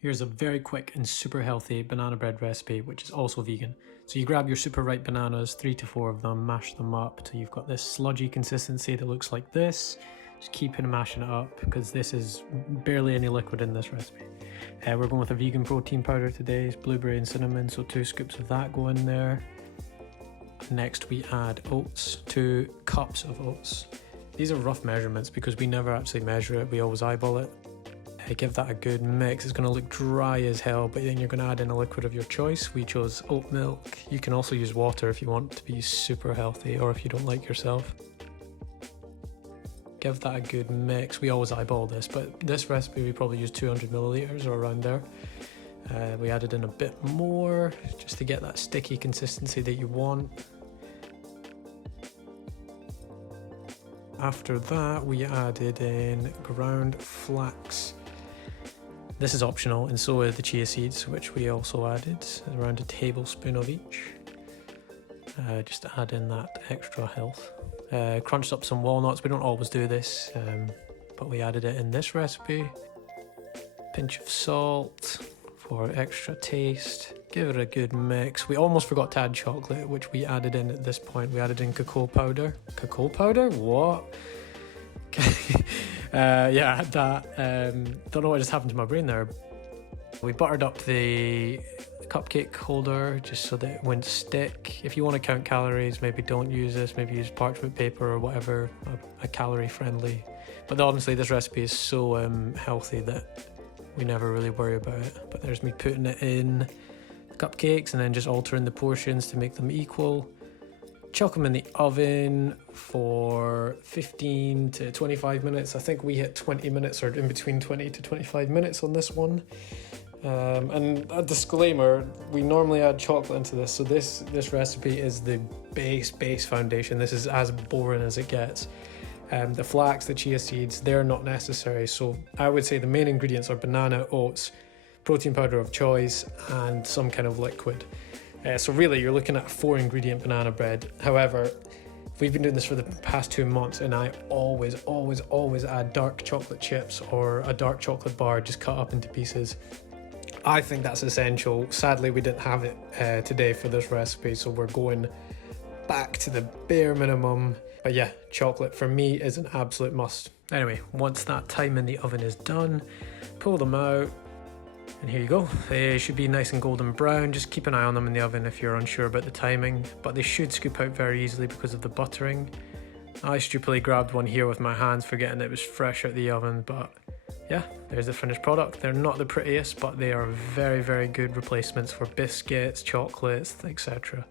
Here's a very quick and super healthy banana bread recipe, which is also vegan. So you grab your super ripe bananas, 3 to 4 of them, mash them up till you've got this sludgy consistency that looks like this. Just keep mashing it up because this is barely any liquid in this recipe. We're going with a vegan protein powder today, it's blueberry and cinnamon, so 2 scoops of that go in there. Next we add oats, 2 cups of oats. These are rough measurements because we never actually measure it, we always eyeball it. Give that a good mix. It's going to look dry as hell, but then you're going to add in a liquid of your choice. We chose oat milk. You can also use water if you want to be super healthy or if you don't like yourself. Give that a good mix. We always eyeball this, but this recipe we probably use 200 milliliters or around there. We added in a bit more just to get that sticky consistency that you want. After that, we added in ground flax. This is optional, and so are the chia seeds, which we also added, around a tablespoon of each. Just to add in that extra health. Crunched up some walnuts. We don't always do this, but we added it in this recipe. Pinch of salt for extra taste. Give it a good mix. We almost forgot to add chocolate, which we added in at this point. We added in cacao powder. Cacao powder? What? Yeah, I had that. Don't know what just happened to my brain there. We buttered up the cupcake holder just so that it wouldn't stick. If you want to count calories, maybe don't use this. Maybe use parchment paper or whatever, a calorie friendly. But honestly, this recipe is so healthy that we never really worry about it. But there's me putting it in the cupcakes and then just altering the portions to make them equal. Chuck them in the oven for 15 to 25 minutes. I think we hit 20 minutes or in between 20 to 25 minutes on this one. And a disclaimer, we normally add chocolate into this, so this recipe is the base foundation. This is as boring as it gets. The flax, the chia seeds, they're not necessary. So I would say the main ingredients are banana, oats, protein powder of choice, and some kind of liquid. So really you're looking at a 4 ingredient banana bread. However, we've been doing this for the past 2 months and I always add dark chocolate chips or a dark chocolate bar just cut up into pieces. I think that's essential. Sadly, we didn't have it today for this recipe, so we're going back to the bare minimum. But yeah, chocolate for me is an absolute must. Anyway, once that time in the oven is done, pull them out. And here you go. They should be nice and golden brown. Just keep an eye on them in the oven if you're unsure about the timing, but they should scoop out very easily because of the buttering. I stupidly grabbed one here with my hands, forgetting it was fresh out the oven, but yeah, there's the finished product. They're not the prettiest, but they are very, very good replacements for biscuits, chocolates, etc.